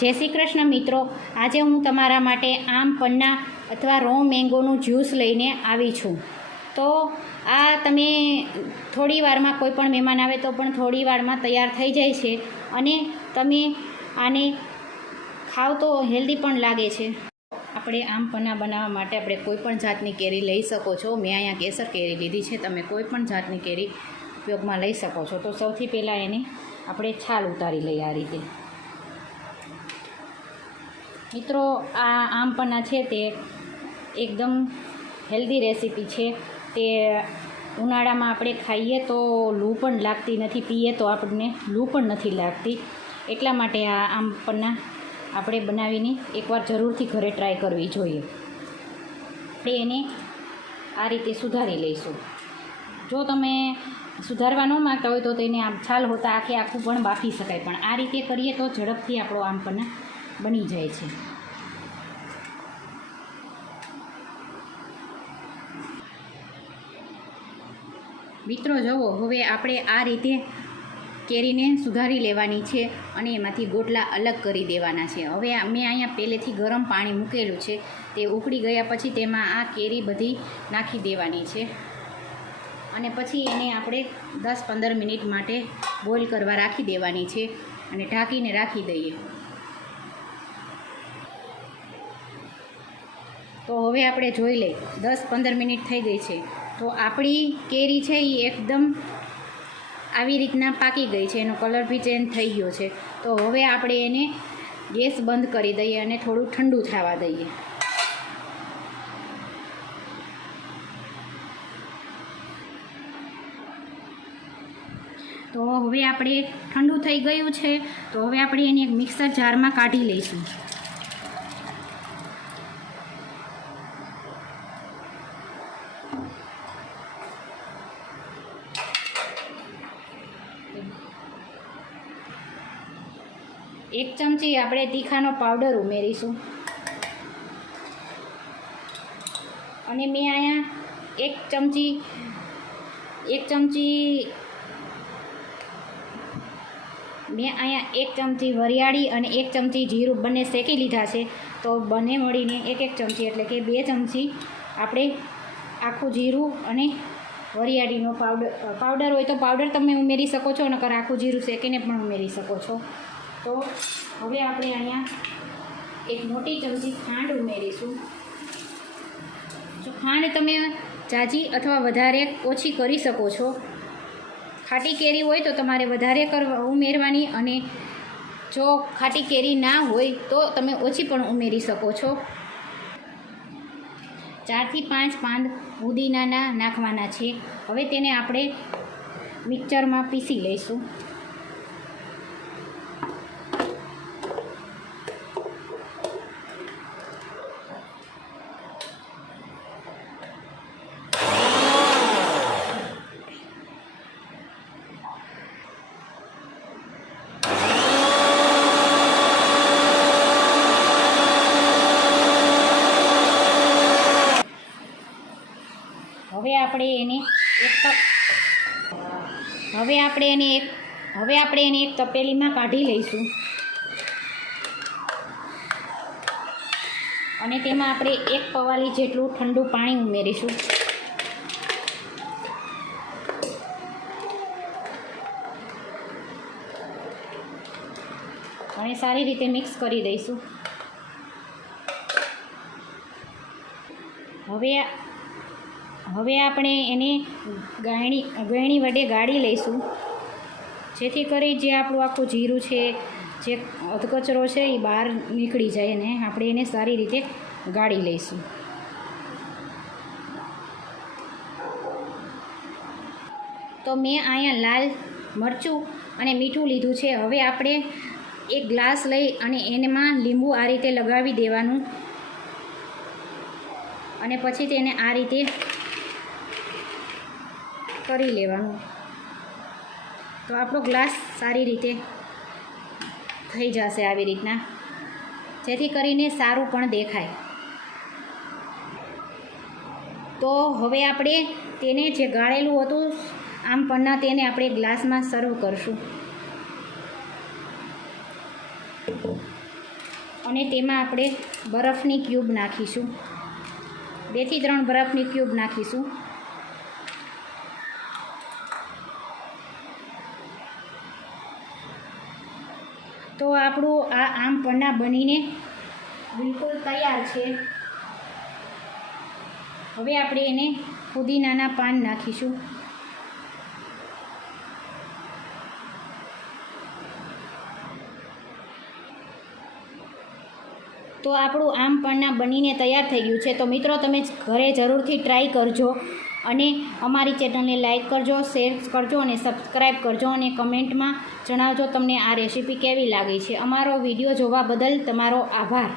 જય શ્રી કૃષ્ણ મિત્રો, આજે હું તમારા માટે આમ પન્ના અથવા રો મેંગોનું જ્યુસ લઈને આવી છું. તો આ તમે થોડી વારમાં કોઈ પણ મહેમાન આવે તો પણ થોડી વારમાં તૈયાર થઈ જાય છે અને તમે આને ખાવ તો હેલ્ધી પણ લાગે છે. આપણે આમ પન્ના બનાવવા માટે આપણે કોઈ પણ જાતની કેરી લઈ શકો છો. મેં અહીંયા કેસર કેરી લીધી છે, તમે કોઈ પણ જાતની કેરી ઉપયોગમાં લઈ શકો છો. તો સૌથી પહેલાં એને આપણે છાલ ઉતારી લઈએ આ રીતે. મિત્રો, આ આમ પન્ના છે તે એકદમ હેલ્ધી રેસીપી છે. તે ઉનાળામાં આપણે ખાઈએ તો લૂ પણ લાગતી નથી, પીએ તો આપણને લૂ પણ નથી લાગતી. એટલા માટે આ આમ પન્ના આપણે બનાવીને એકવાર જરૂરથી ઘરે ટ્રાય કરવી જોઈએ. આપણે એને આ રીતે સુધારી લઈશું. જો તમે સુધારવા ન માગતા હોય તો તેને આમ છાલ હોતા આખું પણ બાફી શકાય, પણ આ રીતે કરીએ તો ઝડપથી આપણો આમ પન્ના બની જાય છે. મિત્રો જુઓ, હવે આપણે આ રીતે કેરીને સુધારી લેવાની છે અને એમાંથી ગોટલા અલગ કરી દેવાના છે. હવે મેં અહીંયા પહેલેથી ગરમ પાણી મૂકેલું છે, તે ઉકળી ગયા પછી તેમાં આ કેરી બધી નાખી દેવાની છે અને પછી એને આપણે 10-15 મિનિટ માટે બોઇલ કરવા રાખી દેવાની છે અને ઢાંકીને રાખી દઈએ. તો હવે આપણે જોઈ લઈએ 10-15 મિનિટ થઈ ગઈ છે. તો આપણી કેરી છે એ એકદમ આવી રીતના પાકી ગઈ છે, એનો કલર બી ચેન્જ થઈ ગયો છે. તો હવે આપણે એને ગેસ બંધ કરી દઈએ અને થોડું ઠંડુ થવા દઈએ. તો હવે આપણે ઠંડુ થઈ ગયું છે, તો હવે આપણે એને એક મિક્સર જારમાં કાઢી લઈશું. એક ચમચી આપણે તીખાનો પાવડર ઉમેરીશું અને મેં અહીંયા એક ચમચી વરિયાળી અને 1 ચમચી જીરું બંને શેકી લીધા છે. તો બંને મળીને 1 ચમચી એટલે કે 2 ચમચી આપણે આખું જીરું અને વરિયાળીનો પાવડર હોય તો પાવડર તમે ઉમેરી શકો છો, નકર આખું જીરું શેકીને પણ ઉમેરી શકો છો. તો હવે આપણે અહીંયા 1 મોટી ચમચી ખાંડ ઉમેરીશું. જો ખાંડ તમે ઝાઝી અથવા વધારે ઓછી કરી શકો છો. ખાટી કેરી હોય તો તમારે વધારે ઉમેરવાની, અને જો ખાટી કેરી ના હોય તો તમે ઓછી પણ ઉમેરી શકો છો. 4 થી 5 પાન પુદીનાના નાખવાના છે. હવે તેને આપણે મિક્સરમાં પીસી લઈશું. હવે આપણે એને એક તપેલીમાં કાઢી લઈશું અને તેમાં આપણે 1 પવાલી જેટલું ઠંડુ પાણી ઉમેરીશું. અને સારી રીતે મિક્સ કરી દઈશું. હવે આપણે એને ગળણી વડે ગાળી લઈશું, જેથી કરી જે આપણું આખું જીરું છે, જે અધકચરો છે એ બહાર નીકળી જાય અને આપણે એને સારી રીતે ગાળી લઈશું. તો મેં અહીંયા લાલ મરચું અને મીઠું લીધું છે. હવે આપણે 1 ગ્લાસ લઈ અને એમાં લીંબુ આ રીતે લગાવી દેવાનું અને પછી તેને આ રીતે કરી લેવાનું. તો આપણો ગ્લાસ સારી રીતે થઈ જશે આવી રીતના, જેથી કરીને સારું પણ દેખાય. તો હવે આપણે તેને જે ગાળેલું હતું આમ પન્ના તેને આપણે ગ્લાસમાં સર્વ કરશું. અને તેમાં આપણે બરફની ક્યુબ નાખીશું, 2 થી 3 બરફની ક્યુબ નાખીશું. તો આપણું આ આમ પન્ના બનીને બિલકુલ તૈયાર છે. હવે આપણે એને ફુદીનાના પાન નાખીશું. તો આપણું આમ પન્ના બનીને તૈયાર થઈ ગયું છે. તો મિત્રો તમે ઘરે જરૂરથી ટ્રાય કરજો અને અમારી ચેનલને લાઈક કરજો, શેર કરજો અને સબસ્ક્રાઈબ કરજો અને કમેન્ટમાં જણાવજો તમને આ રેસીપી કેવી લાગી છે. અમારો વિડીયો જોવા બદલ તમારો આભાર.